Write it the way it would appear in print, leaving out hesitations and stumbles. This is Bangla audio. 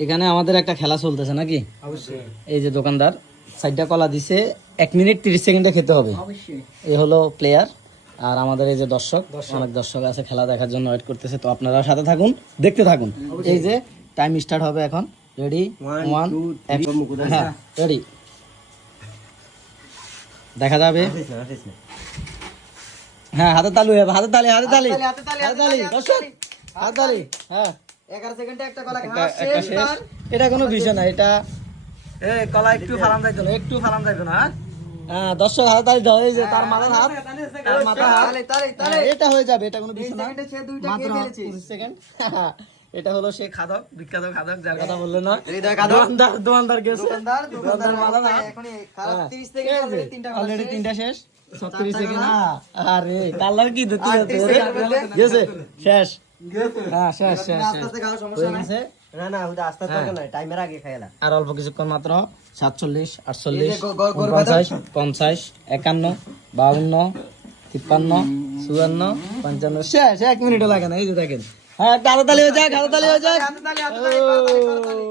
এখানে আমাদের একটা খেলা চলতেছে নাকি? অবশ্যই। এই যে দোকানদার 4টা কলা দিছে, 1 মিনিট 30 সেকেন্ডে খেতে হবে। এই হলো প্লেয়ার, আর আমাদের এই যে দর্শক, অনেক দর্শক আছে খেলা দেখার জন্য ওয়েট করতেছে। তো আপনারা সাথে থাকুন, দেখতে থাকুন। এই যে টাইম স্টার্ট হবে এখন। রেডি, 1 হ্যাঁ রেডি, দেখা যাবে। হ্যাঁ হাতে তালি হবে, হাতে তালি, হাতে তালি, হাতে তালি, দর্শক হাতে তালি। হ্যাঁ 11 সেকেন্ডে একটা কলা একটা খাওয়া একটা শেষ। শেষ। এটা কোনো বিষয় না, এটা কলা একটু ফালান যাইতো না, একটু ফালান যাইতো না। হ্যাঁ দর্শক হাতে তালি দাও, এই যে তার মাথার হাত, তার মাথার হাত। তালে হ্যাঁ, এটা হয়ে যাবে, এটা কোনো বিষয় না। 20 সেকেন্ডে সে দুইটা মাত্র খেয়ে ফেলেছে। 25 সেকেন্ড। এটা হলো সেই খাদক, বিখ্যাত খাদক যার কথা বললেন না, হৃদয় খাদক। দোকানদার গেছে, দোকানদার মাথার হাত। এখনই খারাপ হ্যাঁ, 30 সেকেন্ড অলরেডি তিনটা কলা অলরেডি শেষ। 3টা শেষ, 36 সেকেন্ড। আরে কালার কি দিতে 38 সেকেন্ড মধ্যে গেছে, শেষ। হ্যাঁ শেষ শেষ আস্তে শেষ আস্তে খাওয়ার সমস্যা হয়ে নাই। গেছে। না না ওটা আস্তে আস্তে হ্যাঁ। না, টাইমের আগে খাইলা। আর অল্প কিছুক্ষণ মাত্র। 47, এই 48, যে গরু 49, 50, 51, 52, 53, 54, 55, শেষ। 1 মিনিটও লাগে না, এই যে দেখেন। হ্যাঁ তাড়াতাড়ি হয়ে যাক, তাড়াতাড়ি হয়ে যাক। হাতে তালি, হাতে তালি, করতালি, করতালি।